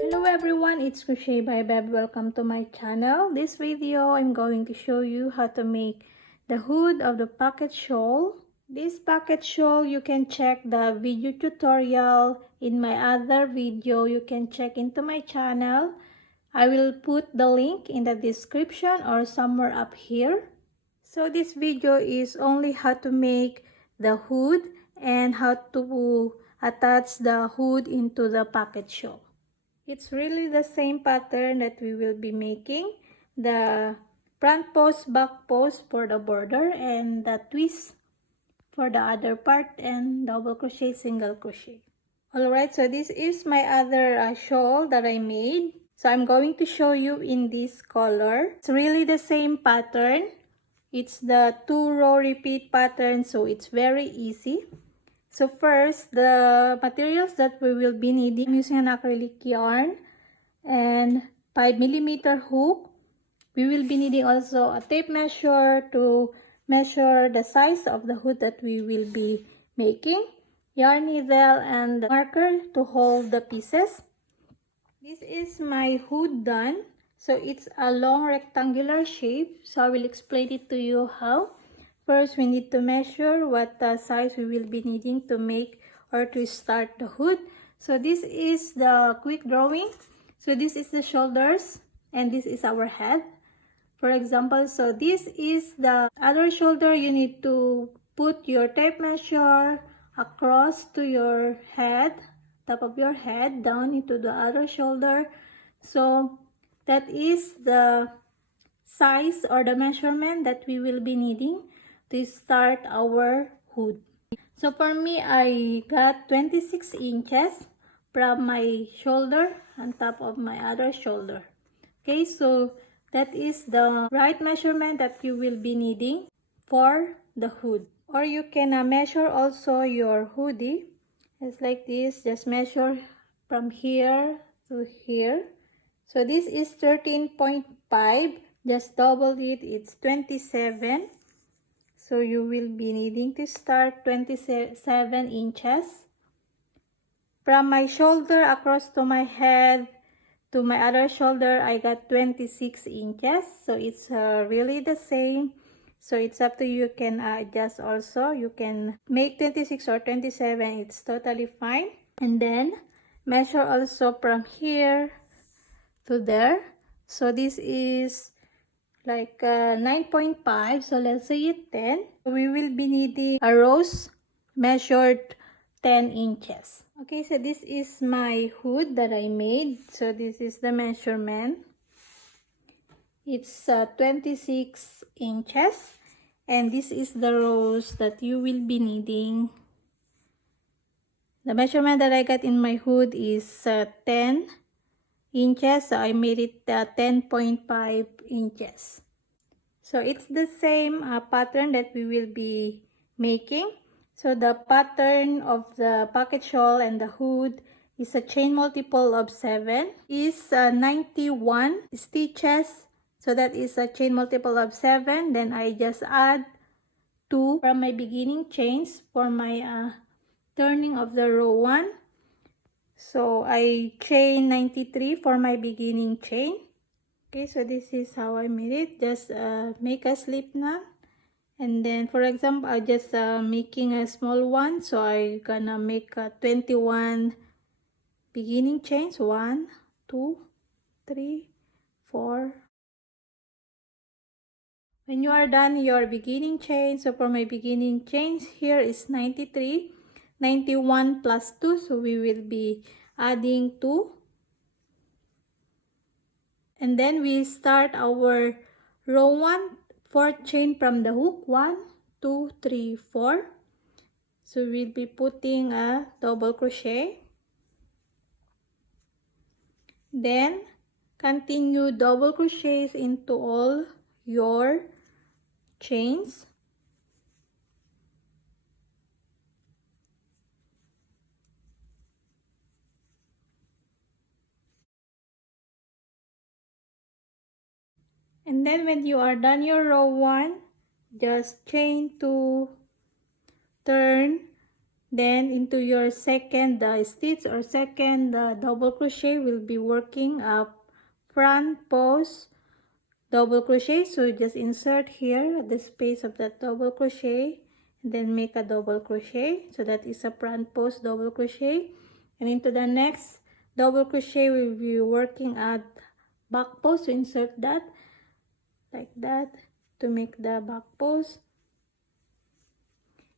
Hello everyone, it's Crochet by Beb. Welcome to my channel. This video I'm going to show you how to make the hood of the pocket shawl. This pocket shawl, you can check the video tutorial in my other video. You can check into my channel. I will put the link in the description or somewhere up here. So this video is only how to make the hood and how to attach the hood into the pocket shawl. It's really the same pattern that we will be making. The front post, back post for the border, and the twist for the other part, and double crochet, single crochet. Alright, so this is my other shawl that I made. So I'm going to show you in this color. It's really the same pattern. It's the 2-row repeat pattern, so it's very easy. So first, the materials that we will be needing, I'm using an acrylic yarn and 5mm hook. We will be needing also a tape measure to measure the size of the hood that we will be making, yarn needle, and marker to hold the pieces. This is my hood done. So it's a long rectangular shape. So I will explain it to you how. First, we need to measure what size we will be needing to make or to start the hood. So this is the quick drawing. So this is the shoulders and this is our head. For example, so this is the other shoulder. You need to put your tape measure across to your head, top of your head, down into the other shoulder. So that is the size or the measurement that we will be needing to start our hood. So for me, I got 26 inches from my shoulder on top of my other shoulder. Okay, so that is the right measurement that you will be needing for the hood. Or you can measure also your hoodie. It's like this, just measure from here to here. So this is 13.5, just double it, it's 27. So you will be needing to start 27 inches. From my shoulder across to my head to my other shoulder, I got 26 inches. So it's really the same. So it's up to you. You can adjust also. You can make 26 or 27. It's totally fine. And then measure also from here to there. So this is like 9.5. So let's say it 10. We will be needing a rose measured 10 inches. Okay, so this is my hood that I made. So this is the measurement. It's 26 inches. And this is the rose that you will be needing. The measurement that I got in my hood is 10 inches. So I made it 10.5 inches. So it's the same pattern that we will be making. So the pattern of the pocket shawl and the hood is a chain multiple of 7. Is 91 stitches. So that is a chain multiple of 7. Then I just add 2 from my beginning chains for my turning of the row 1. So I chain 93 for my beginning chain. Okay, so this is how I made it. Just make a slip knot. And then, for example, I just making a small one. So I gonna make 21 beginning chains. 1, 2, 3, 4. When you are done your beginning chain, so for my beginning chains here is 93. 91 plus 2. So we will be adding 2. And then we start our row 1, 4th chain from the hook. 1, 2, 3, 4. So we'll be putting a double crochet. Then continue double crochets into all your chains. And then when you are done your row 1, just chain 2, turn, Then into your second stitch or second double crochet, we'll be working a front post double crochet. So just insert here at the space of that double crochet and then make a double crochet. So that is a front post double crochet. And into the next double crochet, we'll be working at back post. So insert that like that to make the back post.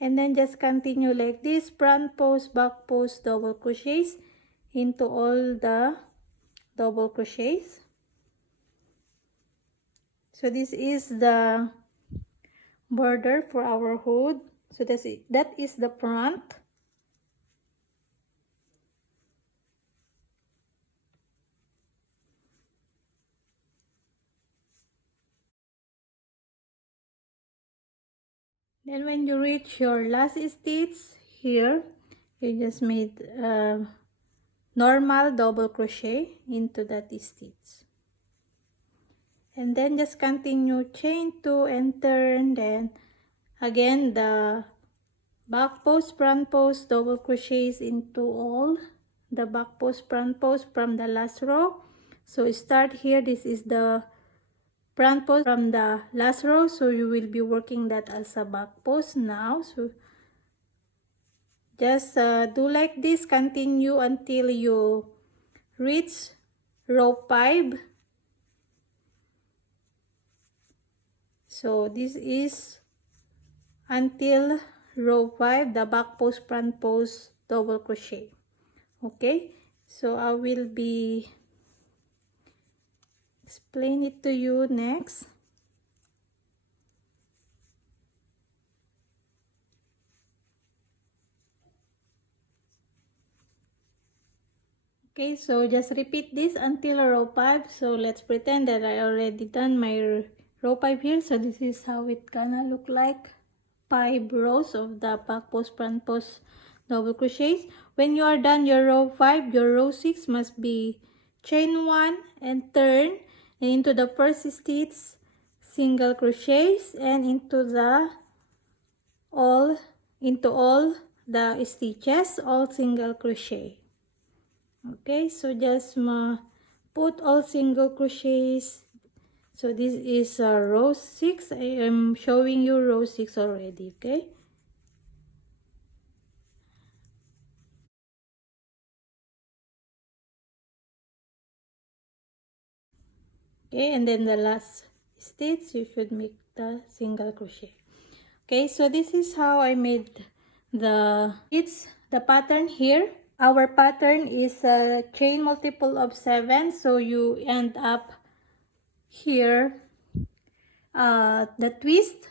And then just continue like this, front post, back post, double crochets into all the double crochets. So this is the border for our hood. So that is the front. Then when you reach your last stitch here, you just made normal double crochet into that stitch. And then just continue chain 2 and turn. Then again the back post, front post, double crochets into all the back post, front post from the last row. So start here, this is the front post from the last row, so you will be working that as a back post now. So just do like this, continue until you reach row 5. So this is until row 5, the back post, front post, double crochet. Okay, so I will be explain it to you next. Okay, so just repeat this until row 5. So let's pretend that I already done my row 5 here. So this is how it gonna look like. 5 rows of the back post, front post, double crochets. When you are done your row 5, your row 6 must be chain 1 and turn, and into the first stitch single crochets, and into all the stitches all single crochet. Okay, so just put all single crochets. So this is row 6. I am showing you row 6 already. Okay, and then the last stitch you should make the single crochet. Okay, so this is how I made the pattern here. Our pattern is a chain multiple of 7, so you end up here the twist.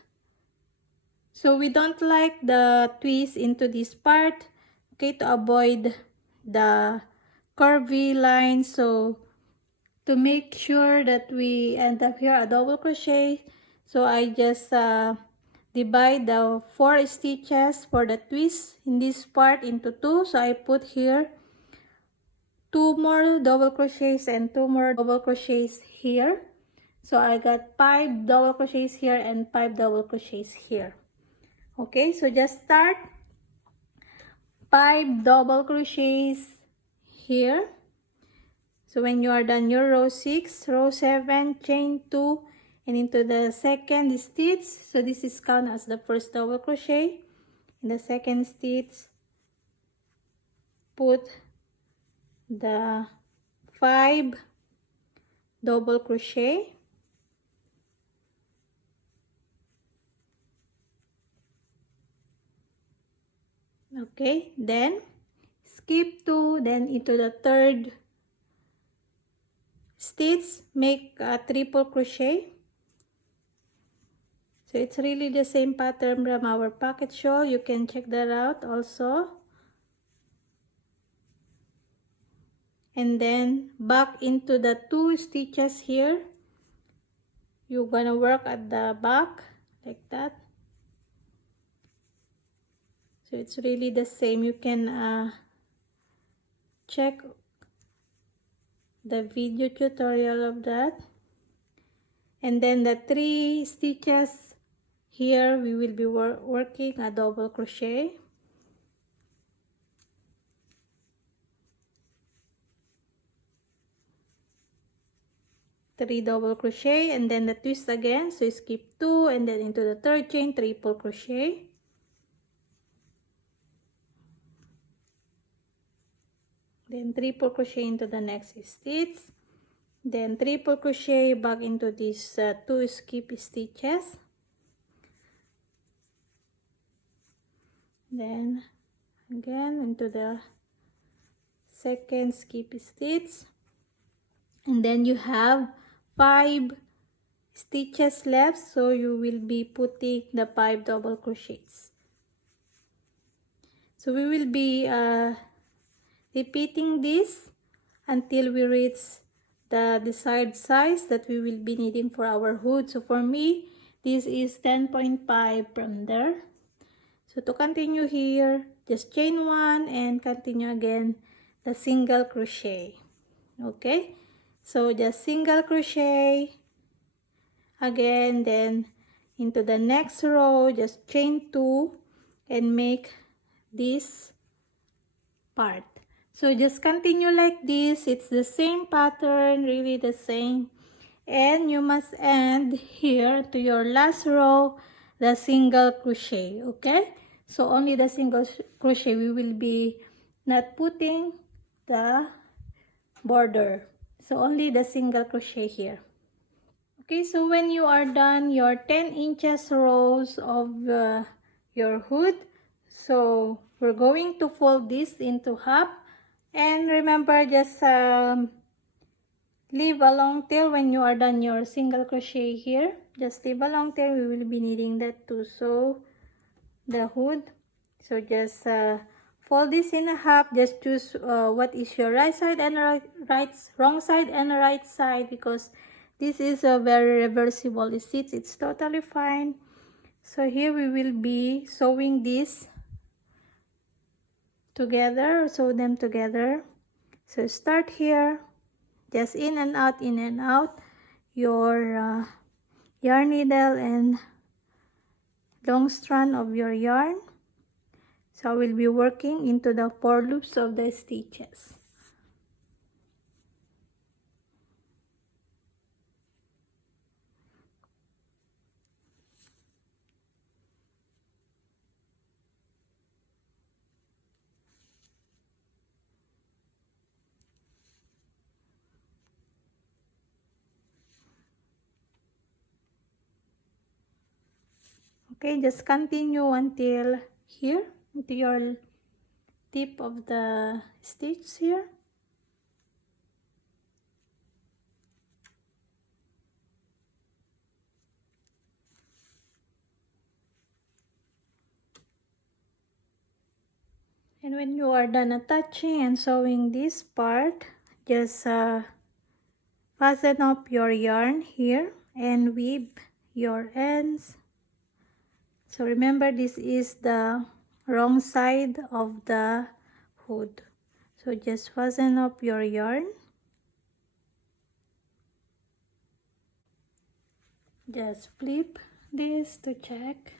So we don't like the twist into this part, okay, to avoid the curvy line. So to make sure that we end up here a double crochet, so I just divide the 4 stitches for the twist in this part into 2. So I put here 2 more double crochets and 2 more double crochets here. So I got 5 double crochets here and 5 double crochets here. Okay, so just start 5 double crochets here. So when you are done your row 6, row 7, chain 2 and into the second stitch. So this is count as the first double crochet. In the second stitch, put the 5 double crochet. Okay, then skip 2, then into the third stitch, make a triple crochet. So it's really the same pattern from our pocket shawl. You can check that out also. And then back into the 2 stitches here. You're gonna work at the back like that. So it's really the same. You can check the video tutorial of that. And then the 3 stitches here, we will be working a double crochet. 3 double crochet, and then the twist again, so skip 2 and then into the third chain, triple crochet, then triple crochet into the next stitch, then triple crochet back into these 2 skip stitches, then again into the second skip stitch, and then you have 5 stitches left, so you will be putting the 5 double crochets. So we will be repeating this until we reach the desired size that we will be needing for our hood. So for me, this is 10.5 from there. So to continue here, just chain 1 and continue again the single crochet. Okay, so just single crochet again, then into the next row just chain 2 and make this part. So just continue like this. It's the same pattern, really the same, and you must end here to your last row the single crochet. Okay, so only the single crochet, we will be not putting the border, so only the single crochet here. Okay, so when you are done your 10 inches rows of your hood, so we're going to fold this into half, and remember, just leave a long tail when you are done your single crochet here. Just leave a long tail, we will be needing that to sew the hood. So just fold this in a half. Just choose what is your right side and wrong side and right side, because this is a very reversible stitch. It's totally fine. So here we will be sewing this together, sew them together. So start here, just in and out your yarn needle and long strand of your yarn. So I will be working into the 4 loops of the stitches. Okay, just continue until here, into your tip of the stitch here. And when you are done attaching and sewing this part, just fasten up your yarn here and weave your ends. So remember, this is the wrong side of the hood. So just fasten up your yarn. Just flip this to check.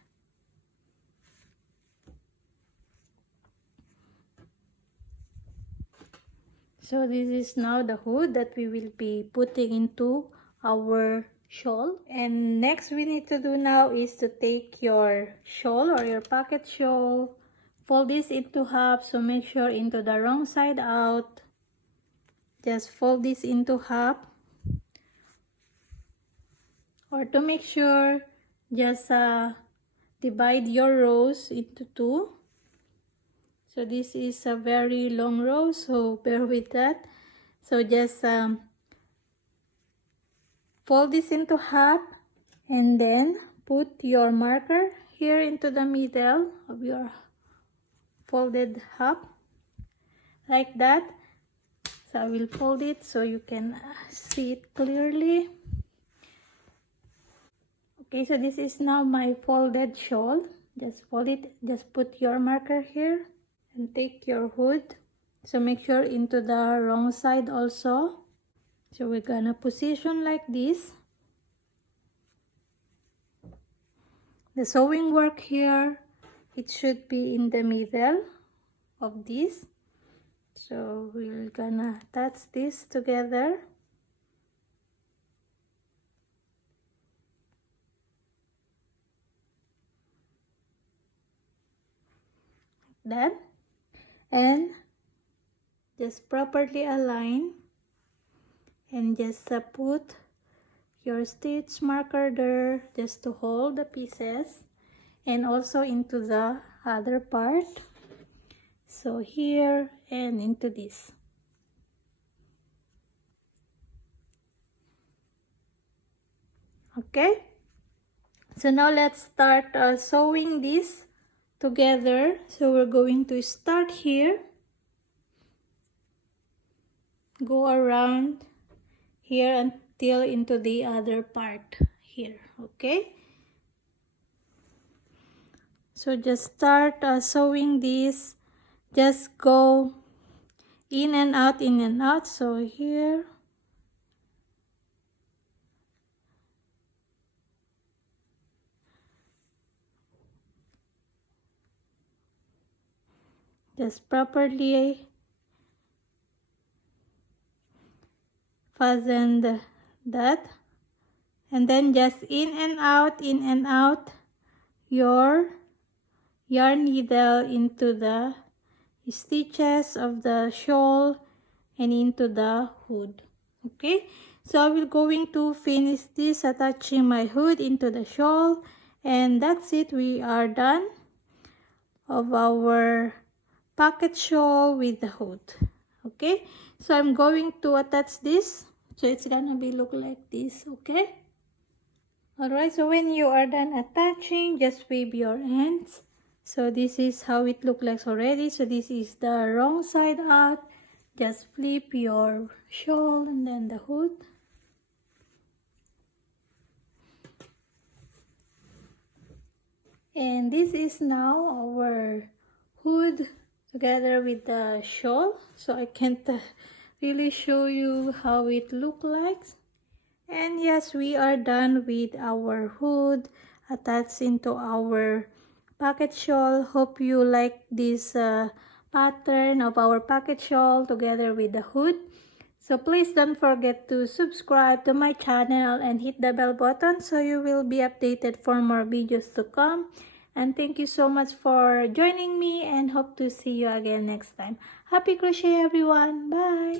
So this is now the hood that we will be putting into our shawl. And next we need to do now is to take your shawl or your pocket shawl, fold this into half. So make sure into the wrong side out. Just fold this into half. Or to make sure, just divide your rows into 2. So this is a very long row, so bear with that. So just fold this into half and then put your marker here into the middle of your folded half, like that. So I will fold it so you can see it clearly. Okay, so this is now my folded shawl. Just fold it, just put your marker here and take your hood. So make sure into the wrong side also. So we're gonna position like this. The sewing work here, it should be in the middle of this. So we're gonna attach this together. that, and just properly align, and just put your stitch marker there just to hold the pieces, and also into the other part, so here and into this. Okay, so now let's start sewing this together. So we're going to start here, go around here until into the other part here. Okay, so just start sewing this, just go in and out, in and out. So here, just properly fasten that, and then just in and out, in and out your yarn needle into the stitches of the shawl and into the hood. Okay, so I will going to finish this attaching my hood into the shawl, and that's it. We are done of our pocket shawl with the hood. Okay, so I'm going to attach this, so it's gonna be look like this. Okay, alright, so when you are done attaching, just wave your ends. So this is how it looks like already. So this is the wrong side out. Just flip your shawl and then the hood. And this is now our hood together with the shawl. So I can't really show you how it looks like. And yes, we are done with our hood attached into our pocket shawl. Hope you like this pattern of our pocket shawl together with the hood. So please don't forget to subscribe to my channel and hit the bell button so you will be updated for more videos to come. And thank you so much for joining me, and hope to see you again next time. Happy crochet everyone. Bye.